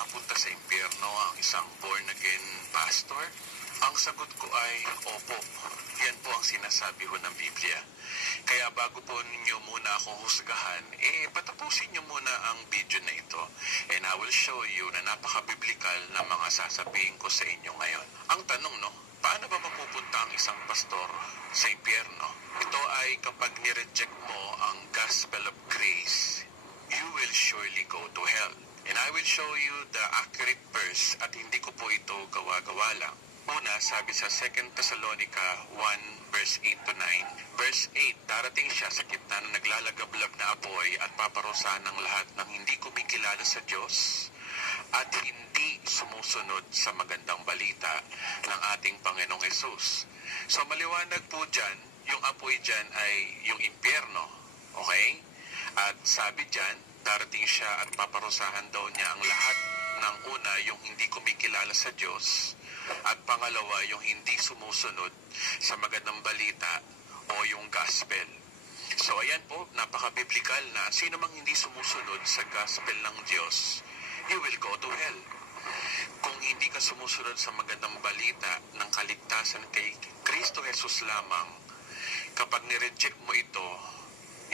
mapunta sa impyerno ang isang born-again pastor? Ang sagot ko ay, opo. Yan po ang sinasabi ho ng Biblia. Kaya bago po ninyo muna akong husgahan, patapusin nyo muna ang video na ito. And I will show you na napaka-biblical na mga sasabihin ko sa inyo ngayon. Ang tanong, no? Paano ba mapupunta ang isang pastor sa impyerno? Ito ay kapag nireject mo ang gospel of grace, you will surely go to hell. And I will show you the accurate verse at hindi ko po ito gawa-gawa lang. Una, sabi sa 2 Thessalonica 1 verse 8 to 9. Verse 8, darating siya sa gitna ng naglalagablab na apoy at paparusahan ng lahat ng hindi kumikilala sa Diyos at hindi sumusunod sa magandang balita ng ating Panginoong Hesus. So maliwanag po dyan, yung apoy dyan ay yung impyerno. Okay? At sabi dyan, darating siya at paparusahan daw niya ang lahat ng una, yung hindi kumikilala sa Diyos, at pangalawa, yung hindi sumusunod sa magandang balita o yung gospel. So ayan po, napaka-biblical na sino mang hindi sumusunod sa gospel ng Diyos, you will go to hell. Kung hindi ka sumusunod sa magandang balita ng kaligtasan kay Kristo Jesus lamang, kapag nireject mo ito,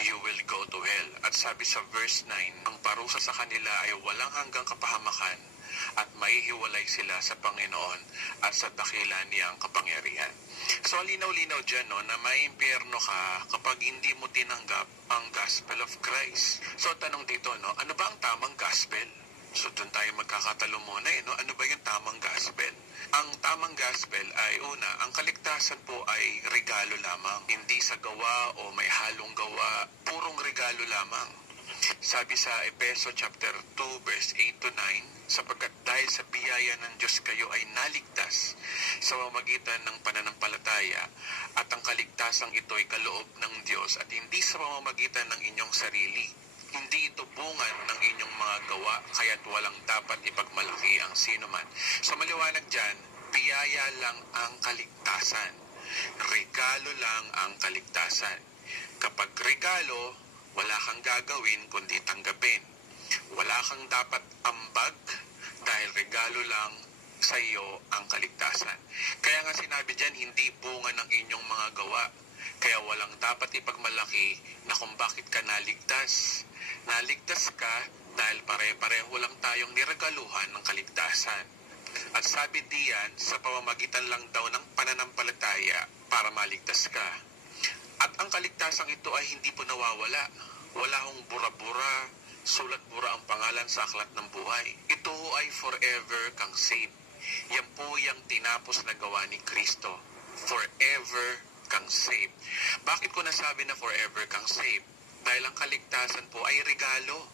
you will go to hell. At sabi sa verse 9, ang parusa sa kanila ay walang hanggang kapahamakan at maihiwalay sila sa Panginoon at sa dakila niyang kapangyarihan. So, linaw-linaw dyan, no, na may impyerno ka kapag hindi mo tinanggap ang gospel of Christ. So, tanong dito, no, ano ba ang tamang gospel? So, doon tayo magkakatalo muna, no? Ano ba yung tamang gospel? Ang tamang gospel ay, una, ang kaligtasan po ay regalo lamang. Hindi sa gawa o may halong gawa, purong regalo lamang. Sabi sa Efeso chapter 2 verse 8 to 9, sapagkat dahil sa biyaya ng Diyos kayo ay naligtas sa pamamagitan ng pananampalataya at ang kaligtasang ito ay kaloob ng Diyos at hindi sa pamamagitan ng inyong sarili. Hindi ito bungan ng inyong mga gawa, kaya't walang dapat ipagmalaki ang sinuman. So maliwanag dyan, biyaya lang ang kaligtasan. Regalo lang ang kaligtasan. Kapag regalo, wala kang gagawin kundi tanggapin. Wala kang dapat ambag dahil regalo lang sa iyo ang kaligtasan. Kaya nga sinabi dyan, hindi bunga ng inyong mga gawa. Kaya walang dapat ipagmalaki na kung bakit ka naligtas. Naligtas ka dahil pare-pareho lang tayong niregaluhan ng kaligtasan. At sabi diyan, sa pamamagitan lang daw ng pananampalataya para maligtas ka. At ang kaligtasang ito ay hindi po nawawala. Wala hong bura-bura, sulat bura ang pangalan sa aklat ng buhay. Ito ay forever kang saved. Yan po yung tinapos na gawa ni Kristo. Forever kang saved. Bakit ko nasabi na forever kang saved? Dahil ang kaligtasan po ay regalo.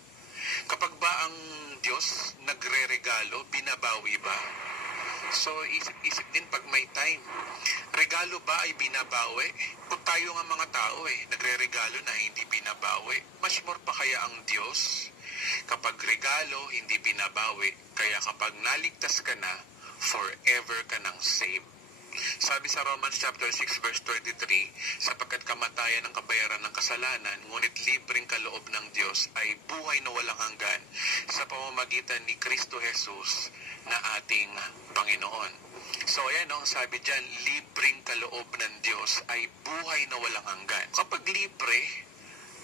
Kapag ba ang Diyos nagre-regalo, binabawi ba? So, isip din pag may time. Regalo ba ay binabawi? Kung tayo nga mga tao nagre-regalo na hindi binabawi, much more pa kaya ang Diyos? Kapag regalo, hindi binabawi. Kaya kapag naligtas ka na, forever ka nang saved. Sabi sa Romans chapter 6 verse 23, sapagkat kamatayan ang kabayaran ng kasalanan, ngunit libreng kaloob ng Diyos ay buhay na walang hanggan sa pamamagitan ni Kristo Jesus na ating Panginoon. So ayan, ang sabi dyan, libreng kaloob ng Diyos ay buhay na walang hanggan. Kapag libre,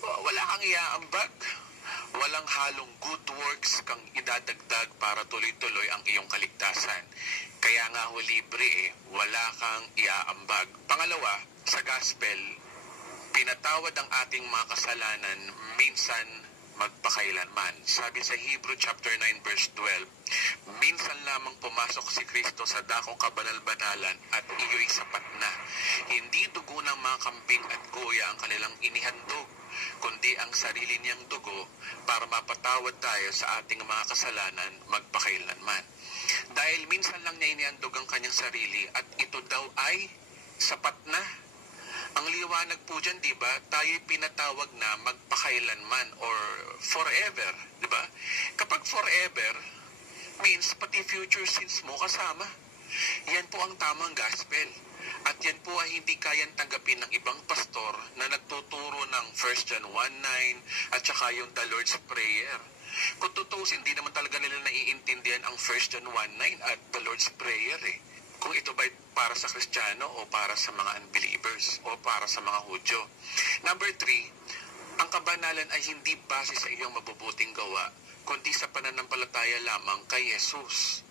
wala kang iaambag. Walang halong good works kang idadagdag para tuloy-tuloy ang iyong kaligtasan. Kaya nga ho libre wala kang iaambag. Pangalawa, sa gospel, pinatawad ang ating mga kasalanan minsan magpakailanman. Sabi sa Hebrew chapter 9 verse 12, minsan lamang pumasok si Kristo sa dakong kabanal-banalan at iyo'y sapat na. Hindi dugo ng mga kambing at goya ang kanilang inihandog, kundi ang sarili niyang dugo para mapatawad tayo sa ating mga kasalanan magpakailanman. Dahil minsan lang niya inihandog ang kanyang sarili at ito daw ay sapat na. Ang liwanag po dyan, di ba? Tayo'y pinatawag na magpakailanman or forever, di ba? Kapag forever, means pati future sins mo kasama. Yan po ang tamang gospel. At yan po ay hindi kayang tanggapin ng ibang pastor na nagtuturo ng 1 John 1:9 at saka yung the Lord's Prayer. Kung tutusin, hindi naman talaga nila naiintindihan ang 1 John 1:9 at the Lord's Prayer eh. Kung ito ba para sa Kristiyano o para sa mga unbelievers o para sa mga Hudyo. Number 3, ang kabanalan ay hindi base sa iyong mabubuting gawa, kundi sa pananampalataya lamang kay Jesus.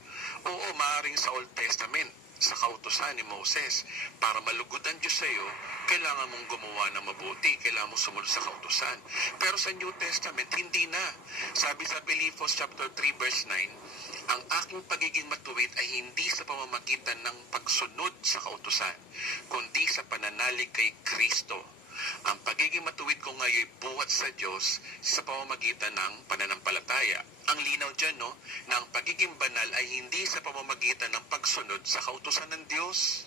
Oo, maaaring sa Old Testament, sa kautusan ni Moses, para malugod ang Diyos sa iyo, kailangan mong gumawa ng mabuti, kailangan mong sumunod sa kautusan. Pero sa New Testament, hindi na. Sabi sa Filipos chapter 3 verse 9, ang aking pagiging matuwid ay hindi sa pamamagitan ng pagsunod sa kautusan, kundi sa pananalig kay Kristo. Ang pagiging matuwid ko ngayon buhat sa Diyos sa pamamagitan ng pananampalataya. Ang linaw dyan, no, na ang pagiging banal ay hindi sa pamamagitan ng pagsunod sa kautusan ng Diyos,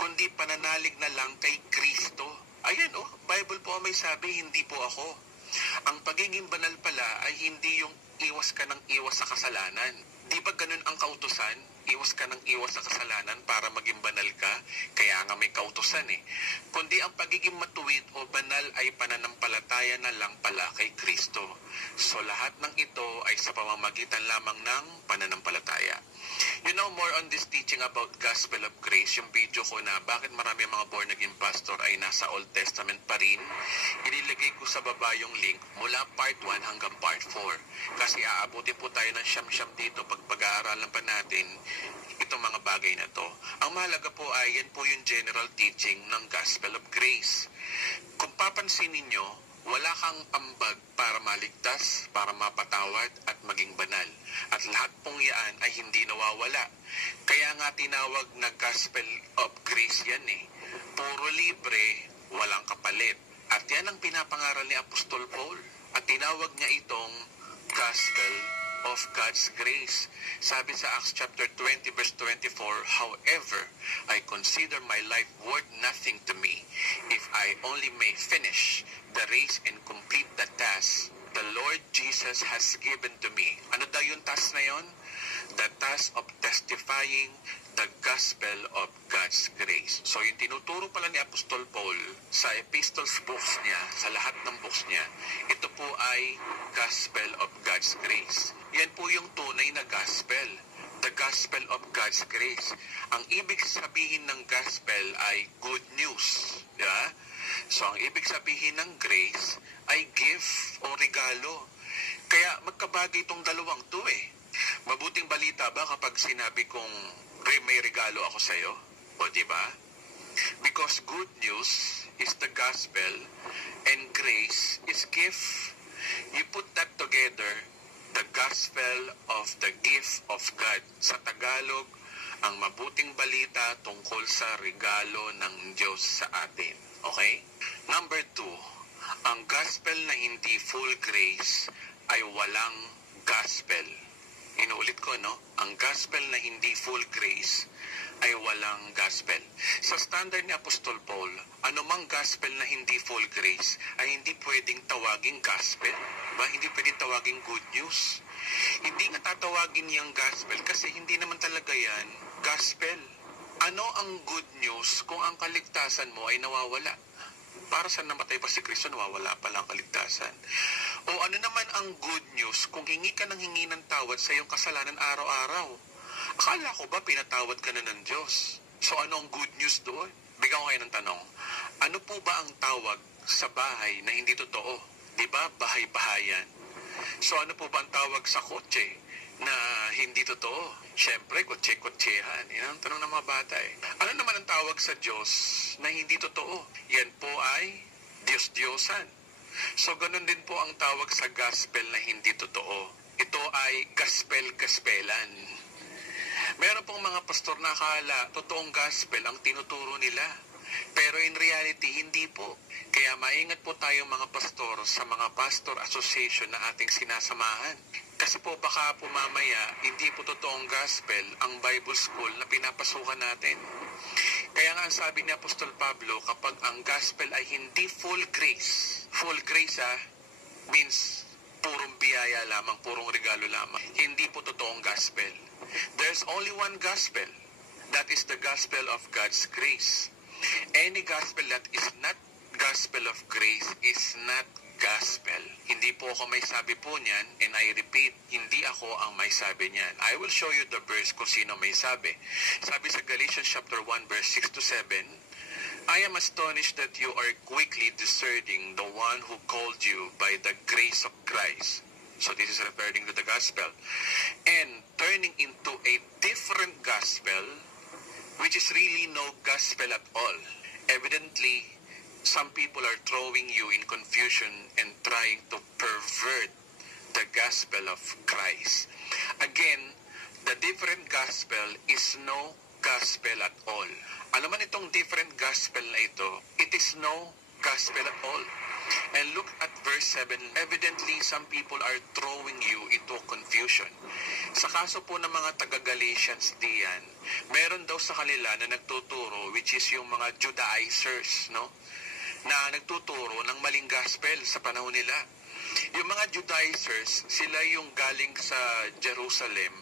kundi pananalig na lang kay Kristo. Ayan, Bible po may sabi, hindi po ako. Ang pagiging banal pala ay hindi yung iwas ka ng iwas sa kasalanan. Di ba ganun ang kautusan? Iwas ka ng iwas sa kasalanan para maging banal ka? Kaya nga may kautusan eh. Kundi ang pagiging matuwid o banal ay pananampalataya na lang pala kay Kristo. So lahat ng ito ay sa pamamagitan lamang ng pananampalataya. You know more on this teaching about Gospel of Grace, yung video ko na bakit marami mga born again pastor ay nasa Old Testament pa rin. Inilagay ko sa baba yung link mula part 1 hanggang part 4. Kasi aabutin po tayo ng siyam-siyam dito pag pag-aaralan pa natin itong mga bagay na to. Ang mahalaga po ay yan po yung general teaching ng Gospel of Grace. Kung papansin ninyo, wala kang ambag para maligtas, para mapatawad at maging banal. At lahat pong yan ay hindi nawawala. Kaya nga tinawag na Gospel of Grace yan eh. Puro libre, walang kapalit. At yan ang pinapangaral ni Apostol Paul. At tinawag niya itong Gospel of God's Grace. Sabi sa Acts chapter 20 verse 24, however, I consider my life worth nothing to me if I only may finish the race and complete the task the Lord Jesus has given to me. Ano daw yung task na yon? The task of testifying the gospel of God's grace. So yung tinuturo pala ni Apostol Paul sa epistles books niya, sa lahat ng books niya, ito po ay gospel of God's grace. Yan po yung tunay na gospel. The gospel of God's grace. Ang ibig sabihin ng gospel ay good news. Diba? So ang ibig sabihin ng grace ay gift o regalo. Kaya magkabagay itong dalawang to eh. Mabuting balita ba kapag sinabi kong may regalo ako sa iyo? O diba? Because good news is the gospel and grace is gift. You put that together, the gospel of the gift of God. Sa Tagalog, ang mabuting balita tungkol sa regalo ng Diyos sa atin. Okay? Number 2, ang gospel na hindi full grace ay walang gospel. Inuulit ko, no? Ang gospel na hindi full grace ay walang gospel. Sa standard ni Apostol Paul, anumang gospel na hindi full grace ay hindi pwedeng tawaging gospel. Ba? Hindi pwedeng tawaging good news. Hindi nga tatawagin niyang gospel kasi hindi naman talaga yan gospel. Ano ang good news kung ang kaligtasan mo ay nawawala? Para sa namatay pa si Kristo, nawawala pala ang kaligtasan. O ano naman ang good news kung hingi ka ng hingi ng tawad sa iyong kasalanan araw-araw? Akala ko ba pinatawad ka na ng Diyos? So ano ang good news doon? Bigyan ko kayo ng tanong. Ano po ba ang tawag sa bahay na hindi totoo? Di ba? Bahay-bahayan. So ano po ba ang tawag sa kotse na hindi totoo? Siyempre, kotse-kotsehan. Yan ang tanong ng mga bata eh. Ano naman ang tawag sa Diyos na hindi totoo? Yan po ay Diyos-Diyosan. So, ganun din po ang tawag sa gospel na hindi totoo. Ito ay gospel-gaspelan. Meron pong mga pastor na akala totoong gospel ang tinuturo nila. Pero in reality, hindi po. Kaya maingat po tayong mga pastor sa mga pastor association na ating sinasamahan. Kasi po baka po mamaya, hindi po totoong gospel ang Bible school na pinapasukan natin. Kaya nga ang sabi ni Apostol Pablo, kapag ang gospel ay hindi full grace means purong biyaya lamang, purong regalo lamang. Hindi po totoong gospel. There's only one gospel. That is the gospel of God's grace. Any gospel that is not gospel of grace is not gospel. Hindi po ako may sabi po niyan, and I repeat, hindi ako ang may sabi niyan. I will show you the verse kung sino may sabi. Sabi sa Galatians chapter 1 verse 6 to 7, I am astonished that you are quickly deserting the one who called you by the grace of Christ. So this is referring to the gospel. And turning into a different gospel, which is really no gospel at all. Evidently, some people are throwing you in confusion and trying to pervert the gospel of Christ. Again, the different gospel is no gospel at all. Ano man itong different gospel na ito, it is no gospel at all. And look at verse 7. Evidently, some people are throwing you into confusion. Sa kaso po ng mga taga-Galatians diyan, meron daw sa kanila na nagtuturo, which is yung mga Judaizers, no? Na nagtuturo ng maling gospel sa panahon nila. Yung mga Judaizers, sila yung galing sa Jerusalem,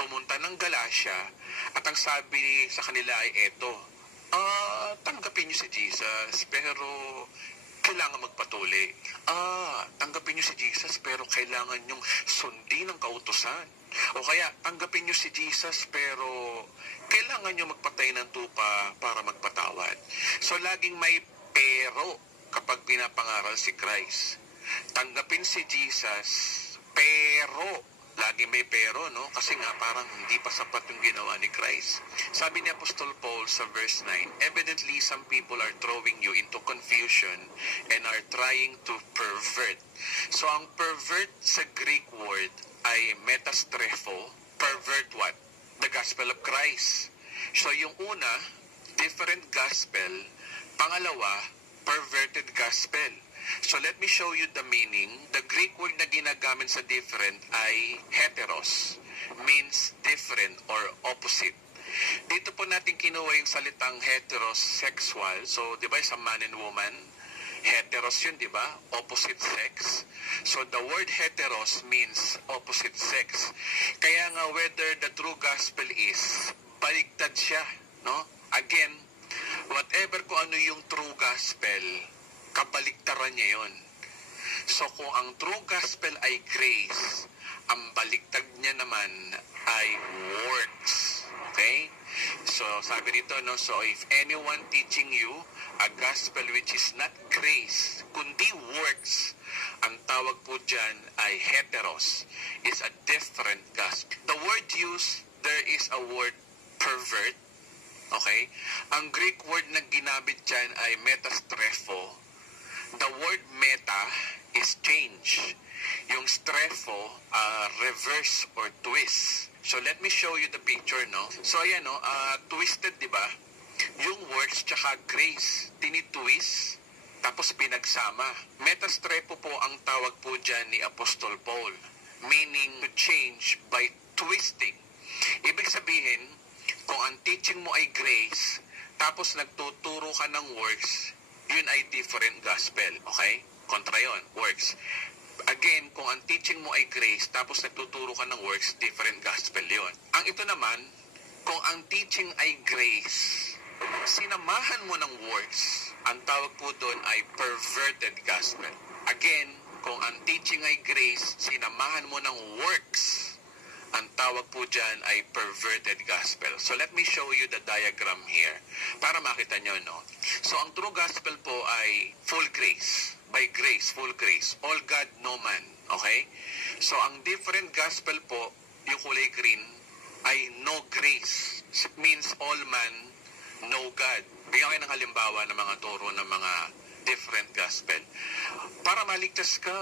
pumunta ng Galatia, at ang sabi sa kanila ay eto, tanggapin niyo si Jesus, pero kailangan magpatuli. Tanggapin niyo si Jesus, pero kailangan niyong sundin ang kautusan. O kaya, tanggapin niyo si Jesus, pero kailangan niyo magpatay ng tupa para magpatawad. So, laging may pero kapag pinapangaral si Christ. Tanggapin si Jesus, pero lagi may pero, no? Kasi nga parang hindi pa sapat yung ginawa ni Christ. Sabi ni Apostol Paul sa verse 9, evidently some people are throwing you into confusion and are trying to pervert. So ang pervert sa Greek word ay metastrepho. Pervert what? The gospel of Christ. So yung una, different gospel. Pangalawa, perverted gospel. So let me show you the meaning. The Greek word na ginagamit sa different ay heteros, means different or opposite. Dito po natin kinuha yung salitang heterosexual. So, di ba, sa man and woman, heteros yun, di ba? Opposite sex. So, the word heteros means opposite sex. Kaya nga, whether the true gospel is, baligtad siya, no? Again, whatever kung ano yung true gospel, kabaliktaran niya yun. So kung ang true gospel ay grace, ang baliktad niya naman ay works. Okay? So sabi dito, no, so if anyone teaching you a gospel which is not grace, kundi works, ang tawag po dyan ay heteros, is a different gospel. The word used, there is a word pervert. Okay? Ang Greek word na ginamit dyan ay metastrepho. The word meta is change. Yung strepho, reverse or twist. So let me show you the picture, no? So ayan, no, twisted, di ba? Yung works tsaka grace, tinitwist, tapos pinagsama. Metastrepho po ang tawag po dyan ni Apostol Paul, meaning to change by twisting. Ibig sabihin, kung ang teaching mo ay grace, tapos nagtuturo ka ng works, yun ay different gospel. Okay? Kontra yun, works. Again, kung ang teaching mo ay grace, tapos nagtuturo ka ng works, different gospel yun. Ang ito naman, kung ang teaching ay grace, sinamahan mo ng works, ang tawag po doon ay perverted gospel. Again, kung ang teaching ay grace, sinamahan mo ng works, ang tawag po dyan ay perverted gospel. So let me show you the diagram here para makita nyo, no? So ang true gospel po ay full grace. By grace, full grace. All God, no man. Okay? So ang different gospel po, yung kulay green, ay no grace. It means all man, no God. Bigyan kayo ng halimbawa ng mga turo ng mga different gospel. Para maligtas ka,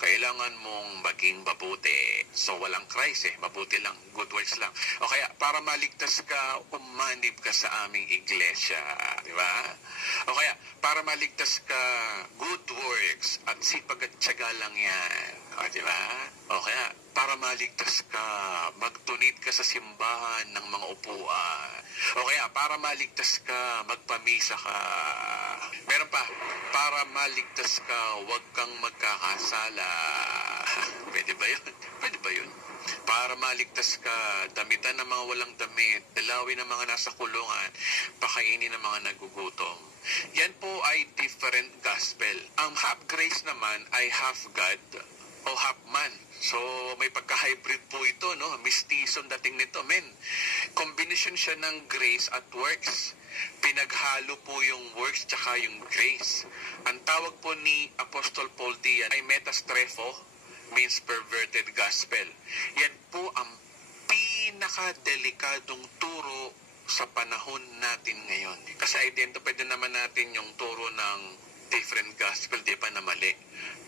kailangan mong maging mabuti. So, walang Christ mabuti lang, good works lang. O kaya, para maligtas ka, umanib ka sa aming iglesia. Di ba? O kaya, para maligtas ka, good works at sipag at tiyaga lang yan. O, di ba? O kaya, para maligtas ka, magtunit ka sa simbahan ng mga upuan. O kaya, para maligtas ka, magpamisa ka. Meron pa, para maligtas ka, huwag kang magkakasala. Pwede ba yun? Pwede ba yun? para maligtas ka, damitan ng mga walang damit, dalawin ng mga nasa kulungan, pakainin ng mga nagugutom. Yan po ay different gospel. Ang half grace naman ay half God o half man. So, may pagka-hybrid po ito, no? Mestizo dating nito, men. Combination siya ng grace at works. Pinaghalo po yung works tsaka yung grace. Ang tawag po ni Apostol Paul diyan ay metastrepho, means perverted gospel. Yan po ang pinakadelikadong turo sa panahon natin ngayon. Kasi identify din naman natin yung turo ng different gospel, di ba, na mali.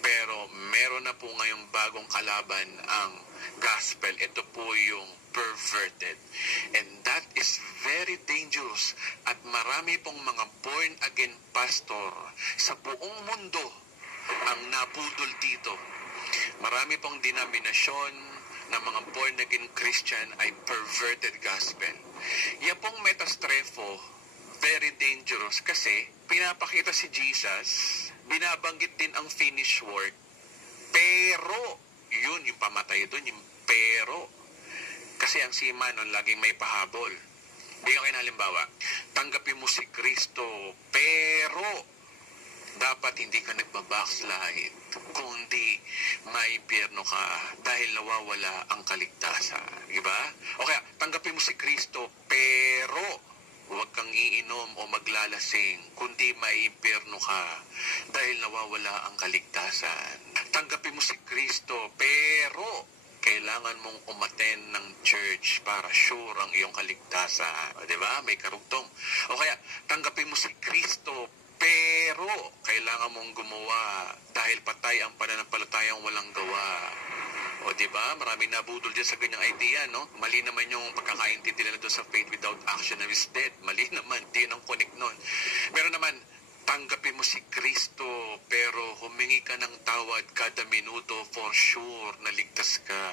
Pero meron na po ngayong bagong kalaban ang gospel. Ito po yung perverted. And that is very dangerous. At marami pong mga born-again pastor sa buong mundo ang nabudol dito. Marami pong denominasyon ng mga born-again Christian ay perverted gospel. Yan pong metastrepho, very dangerous kasi pinapakita si Jesus, binabanggit din ang finished work, pero yun, yung pamatay doon, yung pero. Kasi ang sima nun, laging may pahabol. Bigyan kayo ng halimbawa, tanggapin mo si Kristo, pero dapat hindi ka nagbabackslide, kundi maimpyerno ka dahil nawawala ang kaligtasan. Diba? O kaya, tanggapin mo si Kristo, pero huwag kang iinom o maglalasing, kundi maimpyerno ka dahil nawawala ang kaligtasan. Tanggapin mo si Kristo, pero kailangan mong umattend ng church para sure ang iyong kaligtasan. O, diba? May karugtong. O kaya, tanggapin mo si Kristo, pero kailangan mong gumawa dahil patay ang pananampalatayang walang gawa. O diba? Maraming nabudol dyan sa ganyang idea, no? Mali naman yung pagkakaintindi nila doon sa faith without action is dead. Mali naman, di nang connect nun. Meron naman, tanggapin mo si Kristo, pero humingi ka ng tawad kada minuto for sure na ligtas ka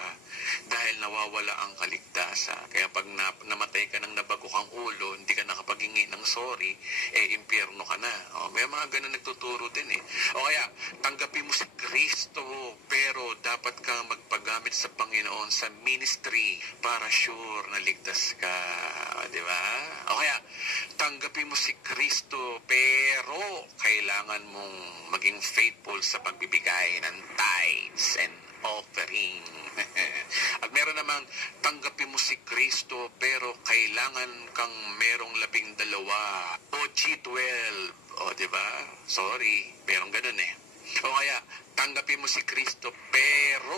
dahil nawawala ang kaligtasan. Kaya pag namatay ka ng nabago kang ulo, hindi ka nakapaghingi ng sorry, impyerno ka na. O, may mga ganun nagtuturo din eh. O kaya, tanggapin mo si Kristo, pero dapat kang magpagamit sa Panginoon sa ministry para sure na ligtas ka. O, di ba? O kaya, tanggapin mo si Kristo, pero kailangan mong maging faithful sa pagbibigay ng tithes and offering. At meron namang tanggapin mo si Kristo, pero kailangan kang merong 12 o G12. O, diba? Sorry, merong ganun eh. O kaya, tanggapin mo si Kristo, pero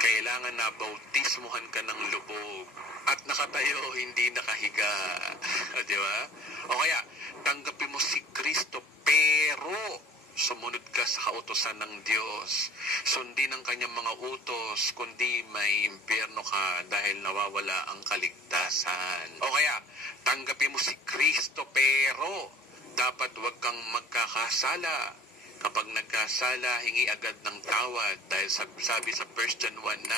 kailangan na bautismuhan ka ng lubog at nakatayo, hindi nakahiga. O, diba? O kaya, tanggapin mo si Kristo, pero sumunod ka sa kautosan ng Diyos. Sundin ang kanyang mga utos, kundi may impyerno ka dahil nawawala ang kaligtasan. O kaya, tanggapin mo si Kristo, pero dapat huwag kang magkakasala. Kapag nagkasala, hingi agad ng tawad dahil sabi sa 1 John 1:9,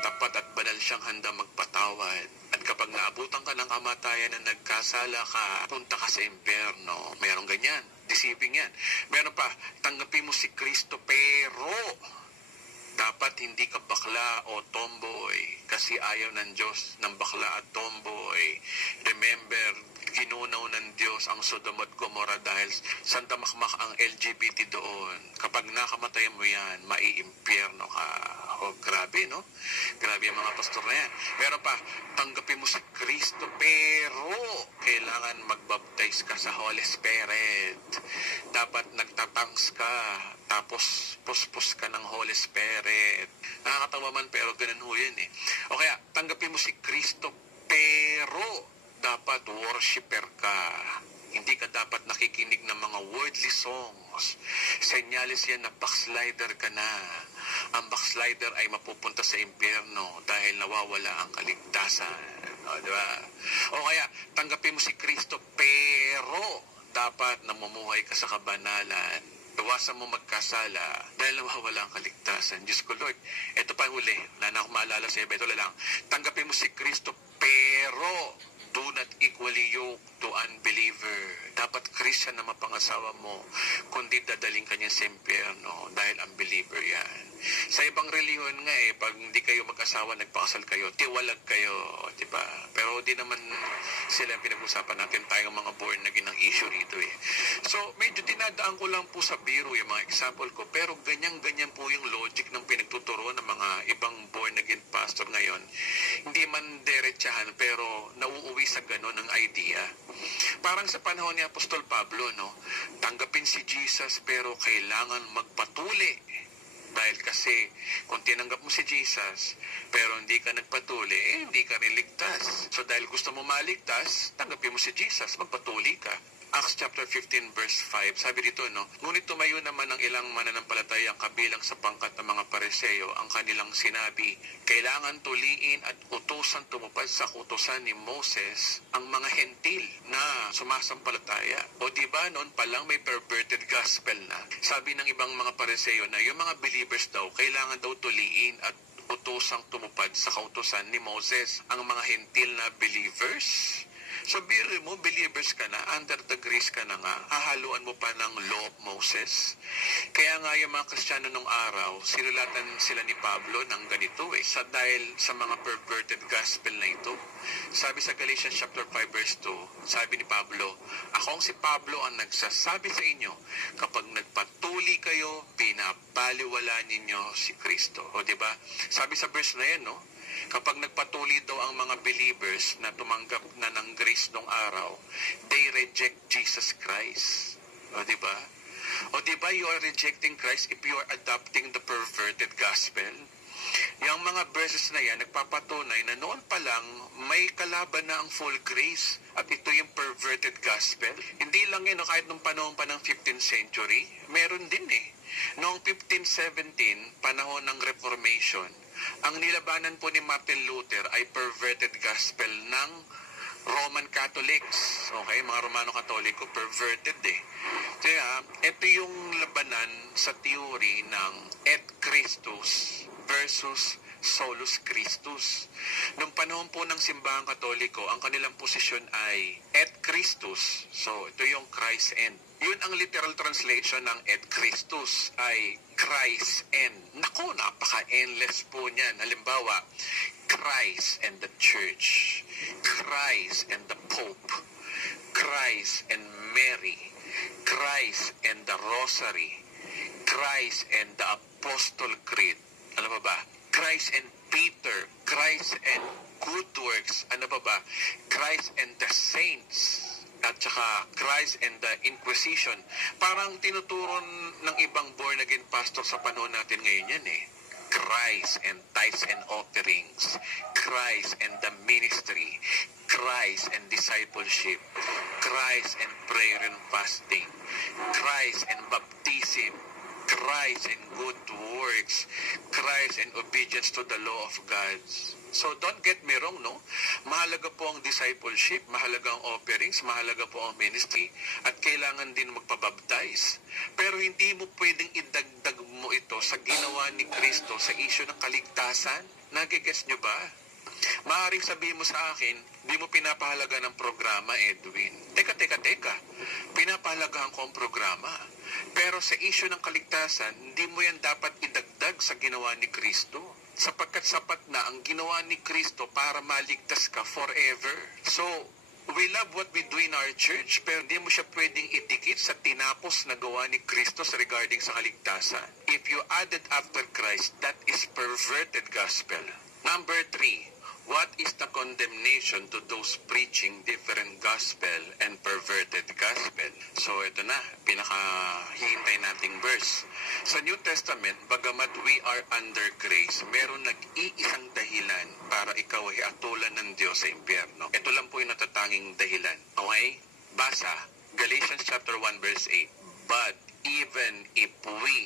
tapat at banal siyang handa magpatawad. At kapag naabutan ka ng kamatayan na nagkasala ka, punta ka sa impyerno. Merong ganyan. Deceiving yan. Meron pa, tanggapin mo si Kristo, pero dapat hindi ka bakla o tomboy kasi ayaw ng Diyos ng bakla at tomboy. Remember, ginunaw ng Diyos ang Sodom at Gomorrah dahil sandamakmak ang LGBT doon. Kapag nakamatay mo yan, maiimpyerno ka. O, grabe, no? Grabe ang mga pastor na yan. Meron pa, tanggapin mo si Kristo, pero kailangan magbaptize ka sa Holy Spirit. Dapat nagtatangs ka, tapos puspos ka ng Holy Spirit. Nakakatawa man, pero ganun ho yun eh. O kaya, tanggapin mo si Kristo, pero dapat worshiper ka. Hindi ka dapat nakikinig ng mga worldly songs. Senyales yan na backslider ka na. Ang backslider ay mapupunta sa impyerno dahil nawawala ang kaligtasan. O, diba? O kaya, tanggapin mo si Kristo, pero dapat namumuhay ka sa kabanalan. Iwasan mo magkasala dahil nawawala ang kaligtasan. Diyos ko, Lord, ito pa huli. Wala na akong maalala sa iba. Ito lang. Tanggapin mo si Kristo, pero Do not equally yoke to unbeliever. Dapat Christian na mapangasawa mo, kundi dadaling kanya sa impyerno dahil unbeliever yan. Sa ibang reliyon nga pag hindi kayo mag-asawa, nagpakasal kayo, tiwalag kayo, di ba? Pero di naman sila ang pinag-usapan natin, tayong mga born again ang issue rito So, medyo dinadaan ko lang po sa biro yung mga example ko, pero ganyan-ganyan po yung logic ng pinagtuturo ng mga ibang born again pastor ngayon. Hindi man diretsahan, pero nauuwi sa gano'n ang idea. Parang sa panahon ni Apostol Pablo, no? Tanggapin si Jesus pero kailangan magpatuli. Dahil kasi kung tinanggap mo si Jesus pero hindi ka nagpatuli, hindi ka rin ligtas. So dahil gusto mo maligtas, tanggapin mo si Jesus, magpatuli ka. Acts chapter 15 verse 5, sabi dito, no? Ngunit tumayo naman ang ilang mananampalatayang kabilang sa pangkat ng mga Pariseo ang kanilang sinabi, kailangan tuliin at utusan tumupad sa utusan ni Moses ang mga hentil na sumasampalataya. O diba noon palang may perverted gospel na? Sabi ng ibang mga Pariseo na yung mga believers daw, kailangan daw tuliin at utusang tumupad sa kautusan ni Moses ang mga hentil na believers. So, mo, believers ka na, under the grace ka na nga, hahaluan mo pa ng law of Moses. Kaya nga yung mga Kristiyano nung araw, sinulatan sila ni Pablo ng ganito dahil sa mga perverted gospel na ito. Sabi sa Galatians chapter 5 verse 2, sabi ni Pablo, akong si Pablo ang nagsasabi sa inyo, kapag nagpatuli kayo, pinabaliwala ninyo si Kristo. O diba? Sabi sa verse na yan, no? Kapag nagpatuloy daw ang mga believers na tumanggap na ng grace nung araw, they reject Jesus Christ. O diba? O diba you are rejecting Christ if you are adopting the perverted gospel? Yung mga verses na yan, nagpapatunay na noon pa lang may kalaban na ang full grace at ito yung perverted gospel. Hindi lang yun, kahit nung panahon pa ng 15th century, meron din Noong 1517, panahon ng Reformation, ang nilabanan po ni Martin Luther ay perverted gospel ng Roman Catholics. Okay, mga Romano Katoliko, perverted Kaya, ito yung labanan sa theory ng et Christus versus solus Christus. Noong panahon po ng simbahang Katoliko, ang kanilang posisyon ay et Christus. So, ito yung Christ and. Yun ang literal translation ng et Christus ay Christ and. Naku, napaka-endless po niyan. Halimbawa, Christ and the Church, Christ and the Pope, Christ and Mary, Christ and the Rosary, Christ and the Apostle Creed. Ano ba? Christ and Peter, Christ and good works. Ano ba? Christ and the saints. At saka Christ and the Inquisition. Parang tinuturo ng ibang born again pastor sa panahon natin ngayon yan Christ and tithes and offerings, Christ and the ministry, Christ and discipleship, Christ and prayer and fasting, Christ and baptism, Christ and good works, Christ and obedience to the law of God. So don't get me wrong, no? Mahalaga po ang discipleship, mahalaga ang offerings, mahalaga po ang ministry, at kailangan din magpabaptize. Pero hindi mo pwedeng idagdag mo ito sa ginawa ni Kristo sa issue ng kaligtasan. Nagigets nyo ba? Maaaring sabihin mo sa akin, di mo pinapahalaga ng programa, Edwin. Teka. Pinapahalagahan ko ang programa. Pero sa issue ng kaligtasan, hindi mo yan dapat idagdag sa ginawa ni Kristo. Sapagkat sapat na ang ginawa ni Kristo para maligtas ka forever. So, we love what we do in our church, pero hindi mo siya pwedeng idikit sa tinapos na gawa ni Kristo regarding sa kaligtasan. If you added after Christ, that is perverted gospel. Number 3, what is the condemnation to those preaching different gospel and perverted gospel? So ito na, pinakahihintay nating verse. Sa New Testament, bagamat we are under grace, meron nag-iisang dahilan para ikaw ay atulan ng Diyos sa impyerno. Ito lang po yung natatanging dahilan. Okay? Basa, Galatians chapter 1 verse 8. But even if we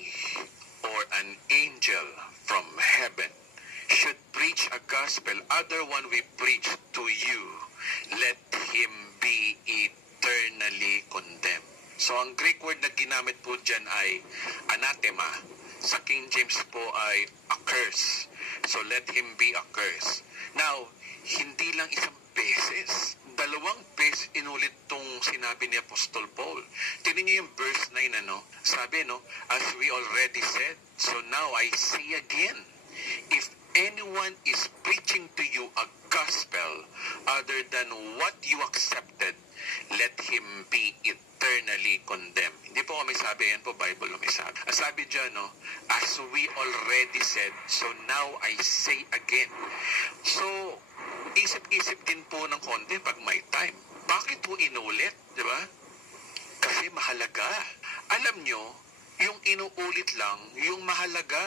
or an angel from heaven should preach a gospel other one we preach to you, let him be eternally condemned. So ang Greek word na ginamit po dyan ay anathema. Sa King James po ay accursed. So let him be accursed. Now, hindi lang isang beses, 2 beses inulit tong sinabi ni Apostol Paul. Tingnan niyo yung verse 9, sabi, as we already said, so now I say again, if anyone is preaching to you a gospel other than what you accepted, let him be eternally condemned. Hindi po kami sabi, yan po Bible may sabi. Ang sabi dyan, as we already said, so now I say again. So, isip-isip din po ng konti pag may time. Bakit po inulit? Di ba? Kasi mahalaga. Alam nyo, yung inuulit lang, yung mahalaga.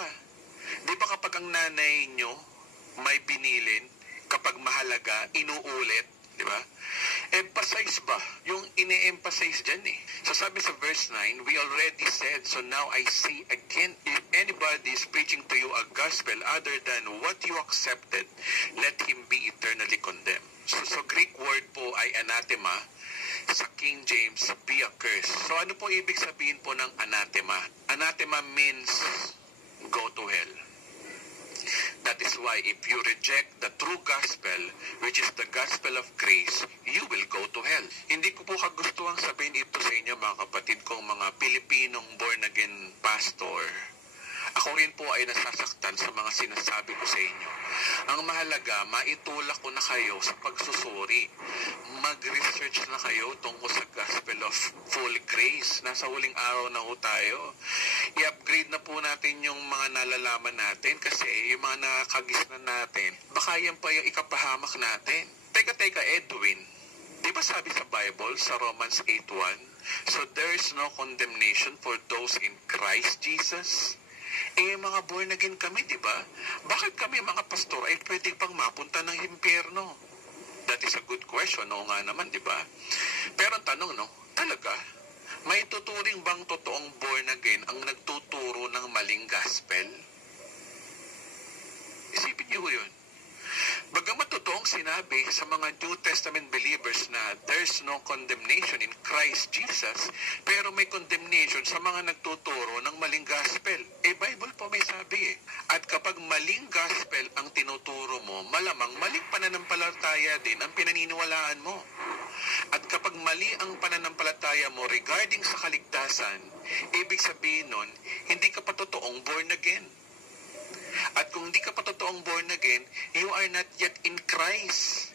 Di ba kapag ang nanay nyo may binilin, kapag mahalaga, inuulit, di ba? Emphasize ba? Yung ine-emphasize dyan eh. So sabi sa verse 9, we already said, so now I say again, if anybody is preaching to you a gospel other than what you accepted, let him be eternally condemned. So Greek word po ay anathema, sa King James, be accursed. So ano po ibig sabihin po ng anathema? Anathema means go to hell. That is why if you reject the true gospel, which is the gospel of grace, you will go to hell. Hindi ko po kagustuhan sabihin ito sa inyo mga kapatid kong mga Pilipinong born-again pastor. Ako rin po ay nasasaktan sa mga sinasabi ko sa inyo. Ang mahalaga, maitulak ko na kayo sa pagsusuri. Mag-research na kayo tungkol sa gospel of full grace. Nasa huling araw na ho tayo. I-upgrade na po natin yung mga nalalaman natin kasi yung mga nakagisnan natin, baka yan pa yung ikapahamak natin. Teka, Edwin. Di ba sabi sa Bible, sa Romans 8:1, so there is no condemnation for those in Christ Jesus? Mga born again kami, di ba? Bakit kami mga pastor ay pwede pang mapunta ng impyerno? That is a good question. Oo nga naman, di ba? Pero ang tanong, talaga, may tuturing bang totoong born again ang nagtuturo ng maling gospel? Isipin niyo yun. Bagamat totoong sinabi sa mga New Testament believers na there's no condemnation in Christ Jesus, pero may condemnation sa mga nagtuturo ng maling gospel. Bible po may sabi. At kapag maling gospel ang tinuturo mo, malamang maling pananampalataya din ang pinaniniwalaan mo. At kapag mali ang pananampalataya mo regarding sa kaligtasan, ibig sabihin nun, hindi ka pa totoong born again. At kung hindi ka pa totoong born again, you are not yet in Christ.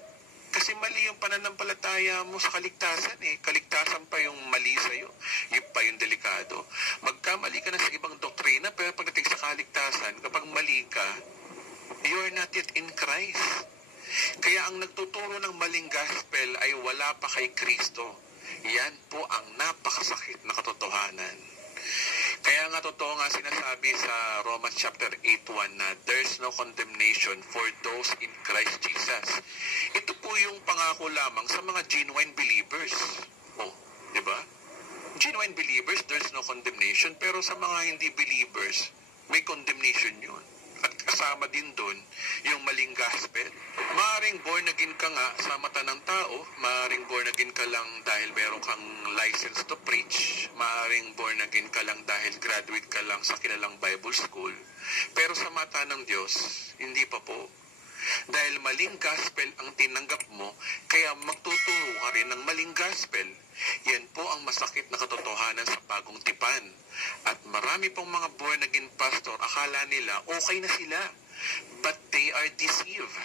Kasi mali yung pananampalataya mo sa kaligtasan Kaligtasan pa yung mali sa'yo. Yung pa yung delikado. Magkamali ka na sa ibang doktrina, pero pagdating sa kaligtasan, kapag mali ka, you are not yet in Christ. Kaya ang nagtuturo ng maling gospel ay wala pa kay Kristo. Yan po ang napakasakit na katotohanan. Kaya nga totoo nga sinasabi sa Romans chapter 8:1 na there's no condemnation for those in Christ Jesus. Ito po yung pangako lamang sa mga genuine believers. Di ba? Genuine believers, there's no condemnation. Pero sa mga hindi believers, may condemnation yun. At kasama din doon yung maling gospel. Maaring born again ka nga sa mata ng tao, maaring born again ka lang dahil meron kang license to preach, maaring born again ka lang dahil graduate ka lang sa kilalang Bible school. Pero sa mata ng Diyos, hindi pa po. Dahil maling gospel ang tinanggap mo, kaya magtuturo ka rin ng maling gospel. Yan po ang masakit na katotohanan sa bagong tipan. At marami pong mga born again pastor, akala nila okay na sila. But they are deceived.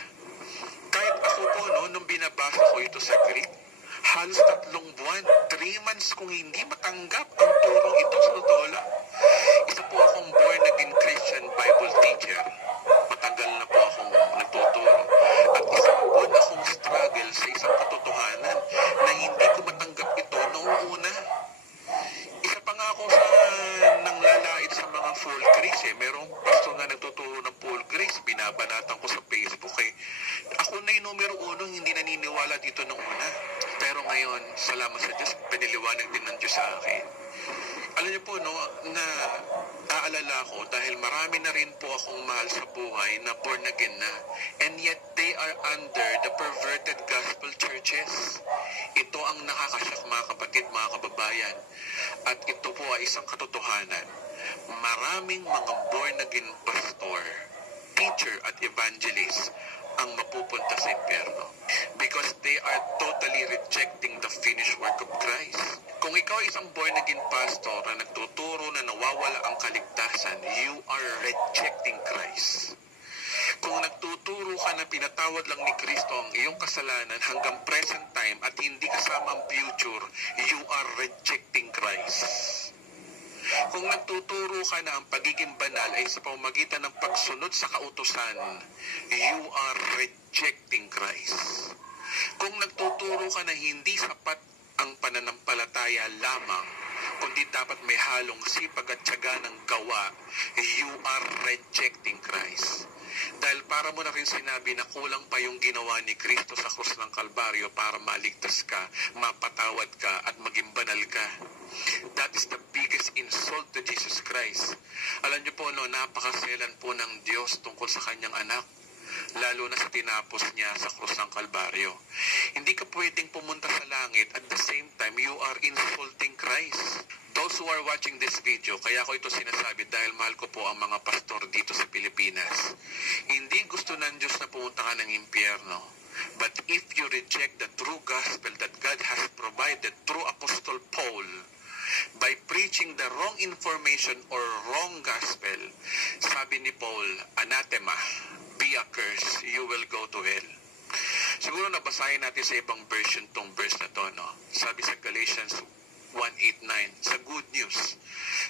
Kahit ako po, nung binabasa ko ito sa Greek, halos 3 buwan, 3 months kung hindi matanggap ang turong ito sa totoo lang. Isa po akong born again Christian Bible teacher. Matagal na po akong nagtuturo. At isang buwan akong struggle sa isang katotohanan na hindi ko matanggap ito noong una. Isa pa nga ako sa nanglalait sa mga full grace Merong pastor na nagtuturo ng full grace. Binabanatan ko sa Facebook Ako na yung numero 1 hindi naniniwala dito noong una. Pero ngayon, salamat sa Diyos, piniliwanag din ng Diyos sa akin. Alam niyo po, na aalala ko dahil marami na rin po akong mahal sa buhay na born again na. And yet, they are under the perverted gospel churches. Ito ang nakakasyak mga kapatid, mga kababayan. At ito po ay isang katotohanan. Maraming mga born again pastor, teacher at evangelist ang mapupunta sa impyerno. Because they are totally rejecting the finished work of Christ. Kung ikaw ay isang born-again pastor na nagtuturo na nawawala ang kaligtasan, you are rejecting Christ. Kung nagtuturo ka na pinatawad lang ni Kristo ang iyong kasalanan hanggang present time at hindi kasama ang future, you are rejecting Christ. Kung nagtuturo ka na ang pagiging banal ay sa pamamagitan ng pagsunod sa kautusan, you are rejecting Christ. Kung nagtuturo ka na hindi sapat ang pananampalataya lamang, kundi dapat may halong sipag at tiyaga ng gawa, you are rejecting Christ. Dahil para mo na rin sinabi na kulang pa yung ginawa ni Kristo sa krus ng Kalbaryo para maligtas ka, mapatawad ka, at maging banal ka. That is the biggest insult to Jesus Christ. Alam niyo po, napakaselan po ng Diyos tungkol sa kanyang anak, lalo na sa tinapos niya sa krus ng Kalbaryo. Hindi ka pwedeng pumunta sa langit at the same time you are insulting Christ. Those who are watching this video, kaya ko ito sinasabi dahil mahal ko po ang mga pastor dito sa Pilipinas. Hindi gusto ng Diyos na pumunta ka ng impyerno. But if you reject the true gospel that God has provided through Apostle Paul, by preaching the wrong information or wrong gospel, sabi ni Paul, anathema, be accursed, you will go to hell. Siguro nabasahin natin sa ibang version tong verse na to, no? Sabi sa Galatians 1:8-9, sa good news,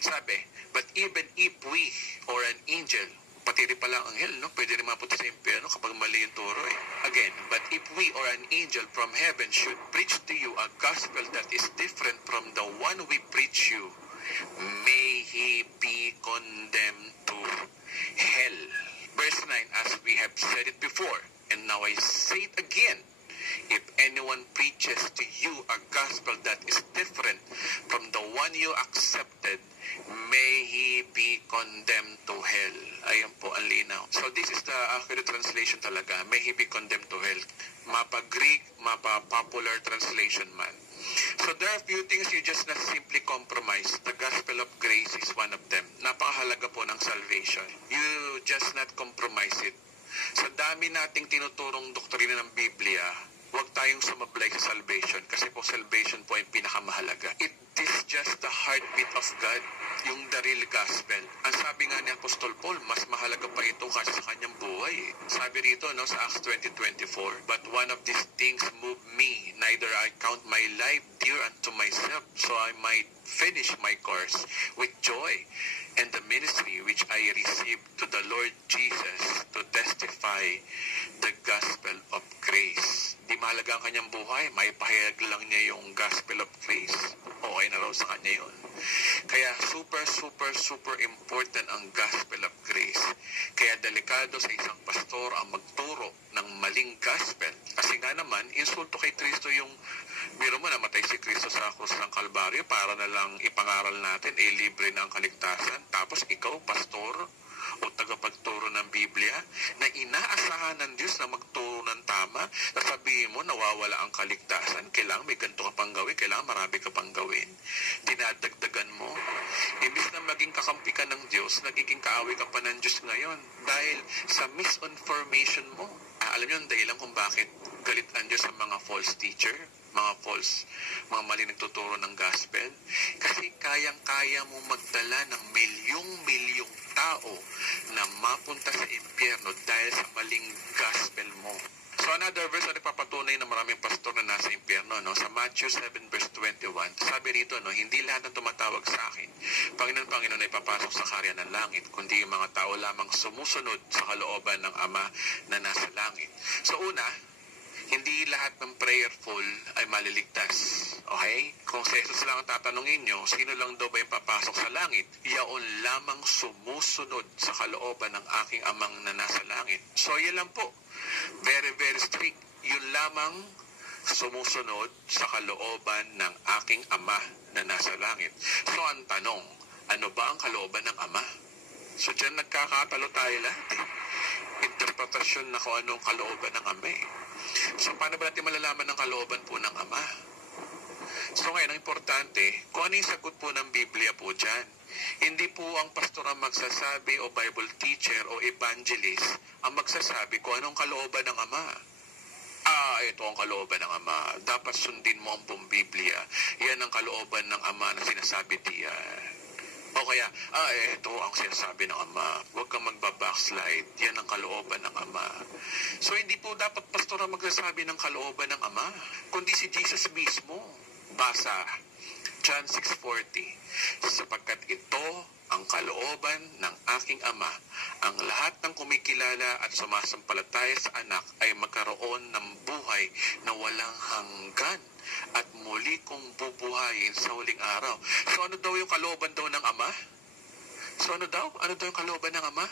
sabi, but even if we or an angel, pati rin pala ang anghel, no? Pwede rin mapunta sa impyerno kapag mali yung turo eh. Again, but if we or an angel from heaven should preach to you a gospel that is different from the one we preach you, may he be condemned to hell. Verse 9, as we have said it before, and now I say it again, if anyone preaches to you a gospel that is different from the one you accepted, may he be condemned to hell. Ayan po ang linaw. So this is the accurate translation talaga. May he be condemned to hell. Mapa-Greek, mapa-popular translation man. So there are few things you just not simply compromise. The gospel of grace is one of them. Napakahalaga po ng salvation. You just not compromise it. Sa dami nating tinuturong doktrina ng Biblia, huwag tayong sumablay sa salvation kasi po salvation po ay pinakamahalaga. It is just the heartbeat of God, yung the real gospel. Ang sabi nga ni Apostol Paul, mas mahalaga pa ito kasi sa kanyang buhay. Sabi rito sa Acts 20:24, but one of these things moved me, neither I count my life dear unto myself, so I might finish my course with joy and the ministry which I received to the Lord Jesus to testify the gospel of grace. Di mahalaga ang kanyang buhay, may pahayag lang niya yung gospel of grace. Okay na raw sa kanya yun. Kaya super important ang gospel of grace. Kaya delikado sa isang pastor ang magturo ng maling gospel. Kasi nga naman, insulto kay Kristo yung biro mo namatay si Kristo sa krus ng Kalbaryo para na lang ipangaral natin, libre na ang kaligtasan. Tapos ikaw, pastor o tagapagturo ng Biblia, na inaasahan ng Diyos na magturo ng tama, na sabihin mo nawawala ang kaligtasan, kailangan may ganito ka pang gawin, kailangan marami ka pang gawin. Dinadagdagan mo. Imbis na maging kakampi ka ng Diyos, nagiging kaaway ka pa ng Diyos ngayon dahil sa misinformation mo. Alam niyo ang dahilan kung bakit galit ang Diyos sa mga false teacher, mga mali nagtuturo ng gospel? Kasi kayang-kaya mo magdala ng milyong-milyong tao na mapunta sa impyerno dahil sa maling gospel mo. So another verse na nagpapatunay na maraming pastor na nasa impyerno, sa Matthew 7:21, sabi rito, hindi lahat ng tumatawag sa akin, Panginoon ay papasok sa karya ng langit, kundi yung mga tao lamang sumusunod sa kalooban ng Ama na nasa langit. So una, hindi lahat ng prayerful ay maliligtas. Okay? Kung sa Jesus lang ang tatanungin nyo, sino lang daw ba yung papasok sa langit? Yaon lamang sumusunod sa kalooban ng aking Amang na nasa langit. So yan lang po. Very strict. Yun lamang sumusunod sa kalooban ng aking Ama na nasa langit. So ang tanong, ano ba ang kalooban ng Ama? So dyan nagkakatalo tayo lahat eh. Interpretasyon na kung anong kalooban ng Ama eh. So paano ba natin malalaman ng kalooban po ng Ama? So ngayon, ang importante, kung ano yung sagot po ng Biblia po dyan. Hindi po ang pastor ang magsasabi o Bible teacher o evangelist ang magsasabi kung anong kalooban ng Ama. Ito ang kalooban ng Ama. Dapat sundin mo ang buong Biblia. Yan ang kalooban ng Ama na sinasabi diyan. O kaya, ito ang sinasabi ng Ama. Huwag kang magbabackslide. Yan ang kalooban ng Ama. So, hindi po dapat pastor ang magsasabi ng kalooban ng Ama, kundi si Jesus mismo. Basa, John 6:40, sapagkat ito ang kalooban ng aking Ama, ang lahat ng kumikilala at sumasampalataya sa anak ay magkaroon ng buhay na walang hanggan at muli kong bubuhayin sa huling araw. So ano daw yung kalooban daw ng Ama? So ano daw? Ano daw yung kalooban ng Ama?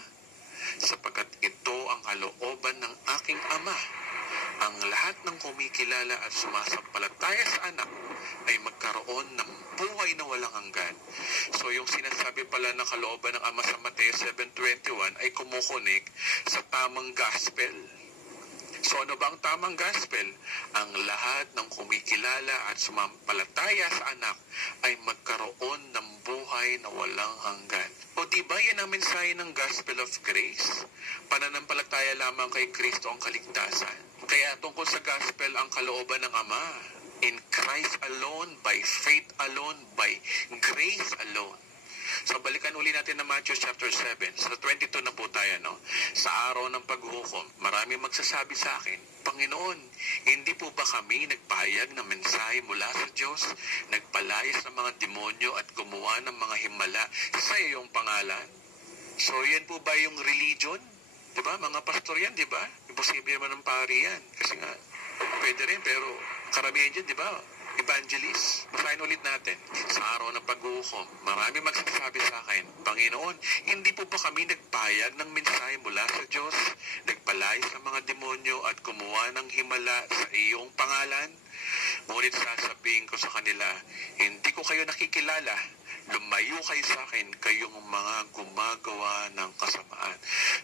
Sapagkat ito ang kalooban ng aking Ama, ang lahat ng kumikilala at sumasampalataya sa anak ay magkaroon ng buhay na walang hanggan. So yung sinasabi pala ng kalooban ng Ama sa Mateo 7:21 ay kumukunik sa tamang gospel. So ano ba ang tamang gospel? Ang lahat ng kumikilala at sumampalataya sa anak ay magkaroon ng buhay na walang hanggan. O diba yan ang mensahe ng gospel of grace? Pananampalataya lamang kay Kristo ang kaligtasan. Kaya tungkol sa gospel ang kalooban ng Ama, in Christ alone, by faith alone, by grace alone. So balikan uli natin na Matthew chapter 7. Sa 22 na po tayo, no? Sa araw ng paghuhukom, marami magsasabi sa akin, Panginoon, hindi po ba kami nagpahayag ng mensahe mula sa Diyos, nagpalayas ng mga demonyo at gumawa ng mga himala sa iyong pangalan? So yan po ba yung religion? Diba? Mga pastor yan, diba? Imposible naman ng pari yan. Kasi nga, pwede rin, pero karamihan dyan, diba? Evangelist. Basahin ulit natin. Sa araw ng paghuhukom, marami magsasabi sa akin, Panginoon, hindi po ba kami nagpayag ng mensahe mula sa Diyos, nagpalayas ng mga demonyo at kumuha ng himala sa iyong pangalan? Ngunit sasabihin ko sa kanila, hindi ko kayo nakikilala. Lumayo kayo sa akin, kayong mga gumagawa ng kasamaan.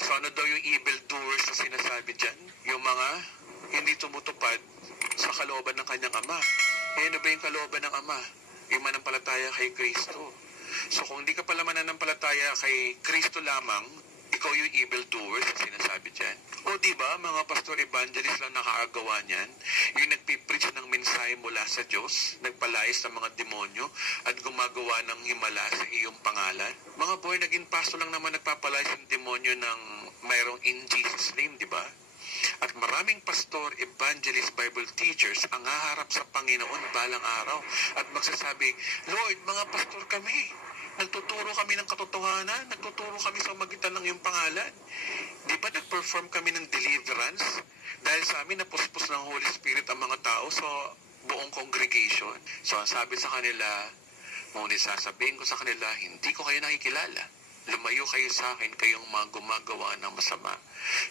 So ano daw yung evil doers na sinasabi dyan? Yung mga hindi tumutupad sa kalooban ng kanyang Ama. Ano ba yung kalooban ng Ama? Yung manampalataya kay Kristo. So kung hindi ka pala mananampalataya kay Kristo lamang, ikaw yung evil doers na sinasabi dyan. O diba, mga pastor evangelist lang nakakagawa niyan, yung nagpipreach ng mensahe mula sa Diyos, nagpalayas ng mga demonyo, at gumagawa ng himala sa iyong pangalan. Mga boy, naging pastor lang naman nagpapalayas ng demonyo ng mayroong in Jesus name, diba? At maraming pastor, evangelist, Bible teachers ang haharap sa Panginoon balang araw at magsasabi, Lord, mga pastor kami. Nagtuturo kami ng katotohanan. Nagtuturo kami sa magitan ng iyong pangalan. Di ba nag-perform kami ng deliverance? Dahil sa amin, napuspos ng Holy Spirit ang mga tao sa buong congregation. So, ang sabi sa kanila, ngunit sasabihin ko sa kanila, hindi ko kayo nakikilala. Lumayo kayo sa akin, kayong mga gumagawa ng masama.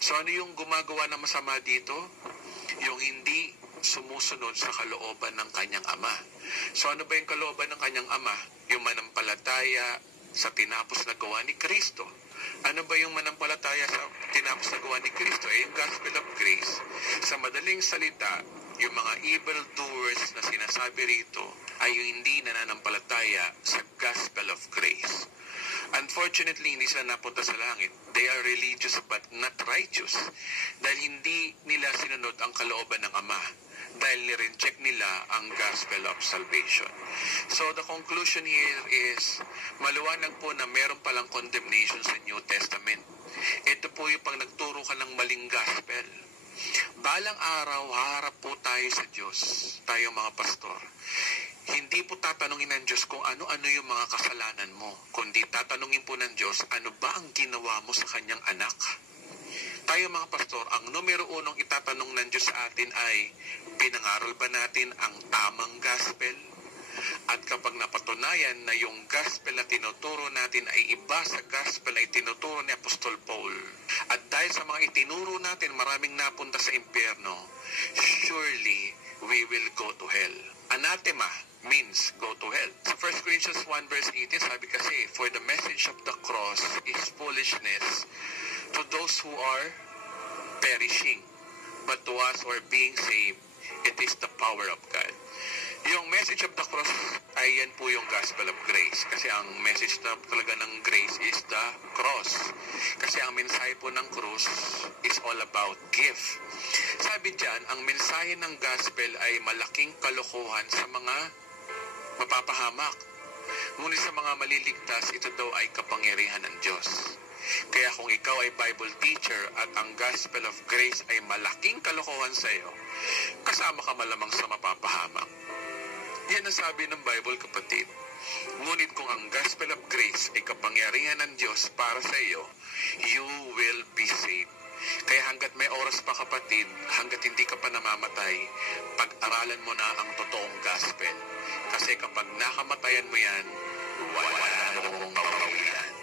So, ano yung gumagawa ng masama dito? Yung hindi sumusunod sa kalooban ng kanyang Ama. So, ano ba yung kalooban ng kanyang Ama? Yung manampalataya sa tinapos na gawa ni Kristo. Ano ba yung manampalataya sa tinapos na gawa ni Kristo? Yung gospel of grace. Sa madaling salita, yung mga evil doers na sinasabi rito ay yung hindi nananampalataya sa gospel of grace. Unfortunately, hindi sila napunta sa langit. They are religious but not righteous. Dahil hindi nila sinunod ang kalooban ng Ama. Dahil ni-reject nila ang gospel of salvation. So the conclusion here is, maluwanag po na meron palang condemnation sa New Testament. Ito po yung pag nagturo ka ng maling gospel. Balang araw, haharap po tayo sa Diyos, tayo mga pastor. Hindi po tatanungin ng Diyos kung ano-ano yung mga kasalanan mo, kundi tatanungin po ng Diyos, ano ba ang ginawa mo sa kanyang anak? Tayo mga pastor, ang numero unong itatanong ng Diyos sa atin ay, pinangaral ba natin ang tamang gospel? At kapag napatunayan na yung gospel na tinuturo natin ay iba sa gospel na itinuturo ni Apostol Paul, at dahil sa mga itinuro natin maraming napunta sa impyerno, surely we will go to hell. Anathema means go to hell. Sa 1 Corinthians 1 verse 18, sabi kasi, for the message of the cross is foolishness to those who are perishing, but to us who are being saved, it is the power of God. Yung message of the cross ay yan po yung gospel of grace. Kasi ang message na talaga ng grace is the cross. Kasi ang mensahe po ng cross is all about gift. Sabi dyan, ang mensahe ng gospel ay malaking kalokohan sa mga mapapahamak. Ngunit sa mga maliligtas, ito daw ay kapangyarihan ng Diyos. Kaya kung ikaw ay Bible teacher at ang gospel of grace ay malaking kalokohan sa iyo, kasama ka malamang sa mapapahamak. Yan ang sabi ng Bible, kapatid. Ngunit kung ang gospel of grace ay kapangyarihan ng Diyos para sa iyo, you will be saved. Kaya hanggat may oras pa, kapatid, hanggat hindi ka pa namamatay, pag-aralan mo na ang totoong gospel. Kasi kapag nakamatayan mo yan, wala na mong papawian.